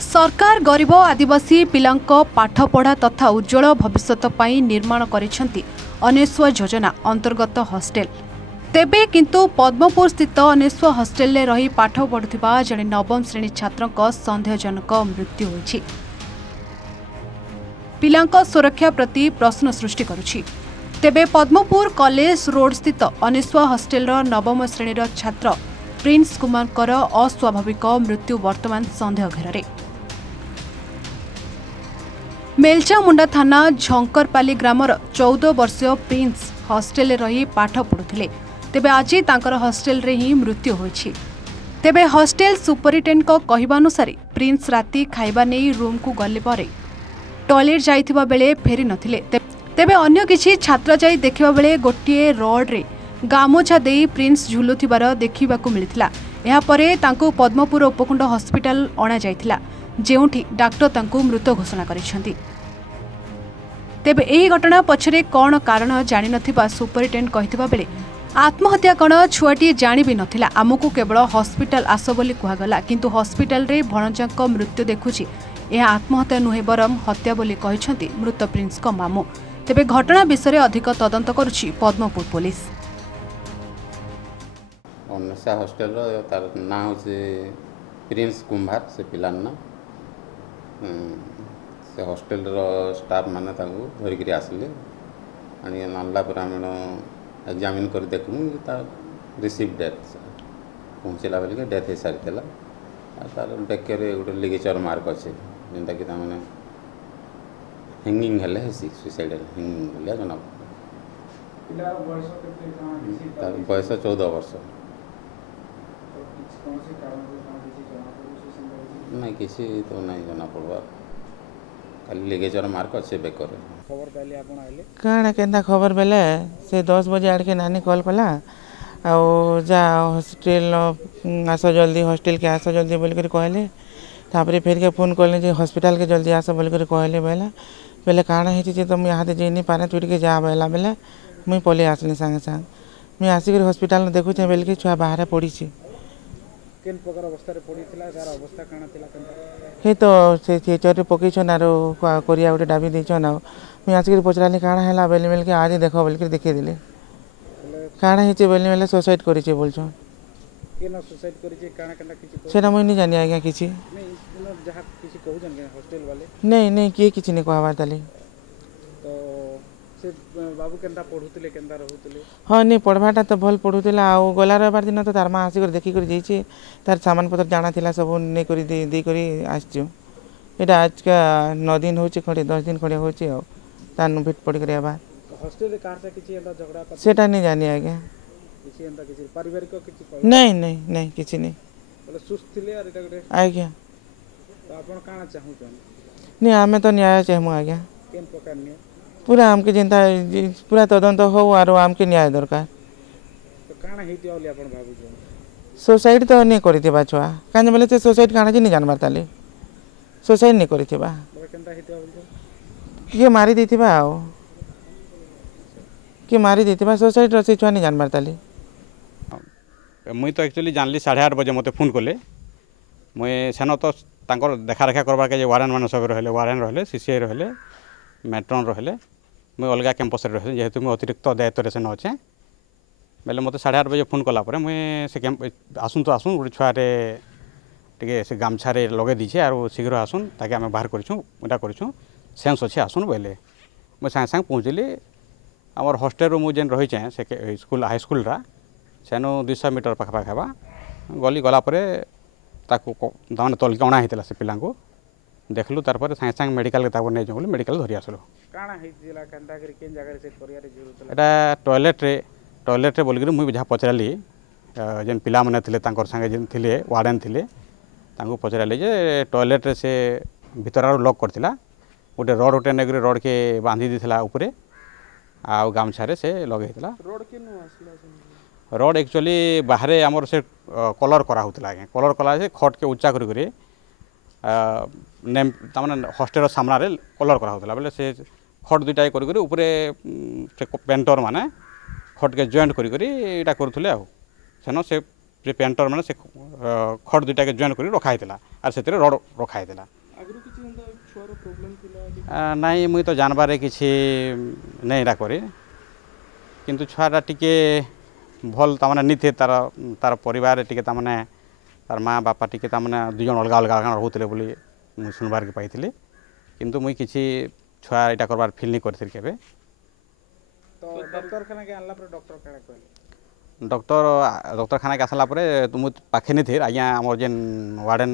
सरकार गरीब आदिवासी पिलांक पाठपढ़ा तथा उज्जवल भविष्य पाई निर्माण करिसेंती अनेस्व योजना अंतर्गत हॉस्टेल। तेबे किंतु पद्मपुर स्थित अनेस्व हॉस्टेल रे रही पाठ पढ़ुथिबा जने नवम श्रेणी छात्रक संदेहजनक मृत्यु होईछि। पिलांक सुरक्षा प्रति प्रश्न सृष्टि करुछि। तेबे पद्मपुर कॉलेज रोड स्थित अनेस्व हॉस्टेल नवम श्रेणीर छात्र प्रिंस कुमार अस्वाभाविक मृत्यु वर्तमान संदेह घेर। मेलचामुंडा थाना झंकरपाली ग्रामर 14 वर्षीय प्रिंस हॉस्टेल रही पाठ पढ़ुथिले। तेबे आज तांकर हॉस्टेल रे ही मृत्यु होईछि। तेबे हॉस्टेल सुपरिटेंडेंट को कहिबानुसार प्रिंस राति खाइबा नै रूम को गले परे टॉयलेट जाइथिबा बेले फेरी नथिले। तेबे अन्य किछि छात्र जाई देखिबा बेले गोटिए रॉड रे गामोछा देई प्रिंस झुलुथिबार देखिबाकू मिलिथिला। एहा परे तांको पद्मपुर उपखंड हॉस्पिटल अणा जाइथिला, जेउठी डॉक्टर तांको मृत घोषणा करिसेंती। तेबे एही घटना पछरे कोन कारण जानि नथिबा सुपरिटेंडेंट कहिथिबा बेले आत्महत्या कण छुआटी जानि भी नथिला। आमको केवल हॉस्पिटल आस बोली कुहागला, किंतु हॉस्पिटल रे भणजाक मृत्यु देखुछि यह आत्महत्या नुहे बरम हत्या बोली कहिसेंती मृत प्रिंस को मामू। तेबे घटना विषय अधिक तदंत करुछि पद्मपुर पुलिस। अनेसा हॉस्टेल तार ना होचे प्रिंस कुंभार से पिलान ना से हॉस्टेल स्टाफ माने तांको धरिक आसिले आणि नाला पर आम एग्जामिन कर देखलु रिसीव डेथ पहुँचला बेल डेथ हो सारी तार बेके गोटे लिगेचर मार्क अच्छे जेनटा कि मैंने हिंगिंग हेले सुसाइड हिंगिंग हेले जना बयस 14 वर्ष नहीं किसी तो नहीं जना पड़वा खाली लिगेचर मार्क अच्छे बेकर कण के खबर बेले से 10 बजे आड़ के नानी कॉल कला आउ जा हॉस्टेल आस जल्दी हॉस्टेल के आस जल्दी बोल कर कहले। तापर फिर के फोन कले जे हॉस्पिटल के जल्दी आस बोल कर कहले बेले काण है तो मुझे यहाँ जाइनी पारे तू टे जा बेला बेले मुई पलि आसली सांगे सांग मुझे आसिक हॉस्पिटल देखुचे बेल कि छुआ बाहर पड़ी हे तो से चेचर पकईन आर कोरिया गोटे डाबी देन आ मुझे आसिक पचारे काण है बेले बेल के आज देख बोल कर देखीदेली काण है बेले बेले सुसाइड करे बोल सेटा मुझे नहीं जानी आज्ञा किसी नहीं नहीं किए किसी नहीं कहबार ताली हाँ नहीं पढ़वाटा तो भल पढ़ुला आउ गला रविवार दिन तो तार माँ आसिक देखिक जाइए तार सामान पत्र जाना था सब नहीं कर आसटा आज का 9 दिन हो खड़े 10 दिन खड़े हो भेट पड़ कर सेटा नहीं जानी आज्ञा नहीं नहीं नहीं किसी नहीं आज्ञा नहीं आमे तो न्याय चाहूँ आज्ञा पूरा आमके जिंदा पूरा तदंत हो आरो आमके न्याय दरकार सुसाइड तो नहीं करिथिबा छुआ काने बेले से सुसाइड काना जी नहीं जानबार ताली सुसाइड नहीं करिथिबा किए मारी देथिबा आओ किए मारी देथिबा सुसाइड रसे छुआ नहीं जानबार ताली मुई तो एक्चुअली जानली 8:30 बजे मते फोन कले मुई सेन तो तांकर देखा रेखा करबार के वार्डन मान सब रहले वार्डन रहले सीसीआई रहले मैट्रन रहले मुई अलग कैंपस रही जेहेतु मुझे अतिरिक्त दायित्व से अच्छे बेले मत 8:30 बजे फोन कलापर मुझे से आसुन तो आसुन गोटे छुआरे टे से गामछारे लगे दीचे आर शीघ्र आसुन ताकि आम बाहर करूँ सेन्स अच्छे आसुन बोले मुझे सागे सागे पहुँचली आमर हॉस्टेल मुझे जेन रही से स्कूल हाईस्कूल सेनु 200 मीटर पाखापाखा गली गलापर ताने तलके अणा होता से पिला देखलु तार सागे सागे मेडिकल के नहीं जाऊँ मेडिकल धरी आसलु टॉयलेट रे बोलिक मुझे जहाँ पचारि जेन पिला माने थिले तांकर संगे जेन थिले वार्डन थिले तांको पचारि जे टॉयलेट रे से भीतर लॉक करथिला गोटे रड गोटे नेगरी रड के बांधी देथिला ऊपरे आ गामछारे से लगेइथिला रड एक्चुअली बाहर आमर से कलर करा होतला कलर कला से खट के उच्चा करी नेम तमाने हॉस्टेल सामने कलर करा होतला बेले से खट दुईटा करी ऊपरे पेंटर माने खट के जॉइंट करी एटा करूथले आ सेन से जे पेंटर मैंने से खड़ दुटा के जॉइन कर रखाई आर से रड रखाई नाई मुई तो जानबारे किसी नहीं इरा करी किंतु छुआटा टिके भल तार नहीं थे तार तार परिवार टिके तार तार माँ बापा टिके तार दुजन अलग अलग रोते बोली मुझे शुणबार के पाई किंतु मुई किसी छुआ यहाँ करबार फिल नहीं करी केबे डॉक्टरखाना के आसला तो मुझे पाखे नहीं थे आज्ञा आम जेन वार्डन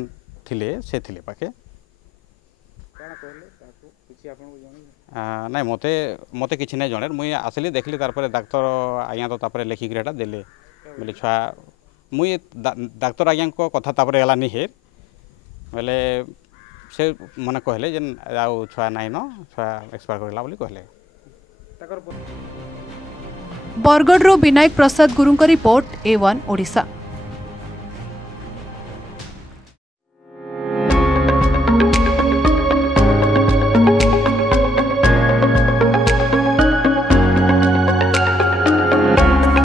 थिले से थिले पाखे ना मते मते किसी नहीं जन मुई आसली देखली तार डाक्तर आज्ञा तो तापर लिखिक देले बोले छुआ मुई डाक्तर आज्ञा को कथा तापर गला नहीं हेर बोले से मैंने कहले जे आउ छुआ नाइन छुआ एक्सपायर करला बोली कहले। बरगढ़ विनायक प्रसाद गुरुंक रिपोर्ट A1 ओडिशा।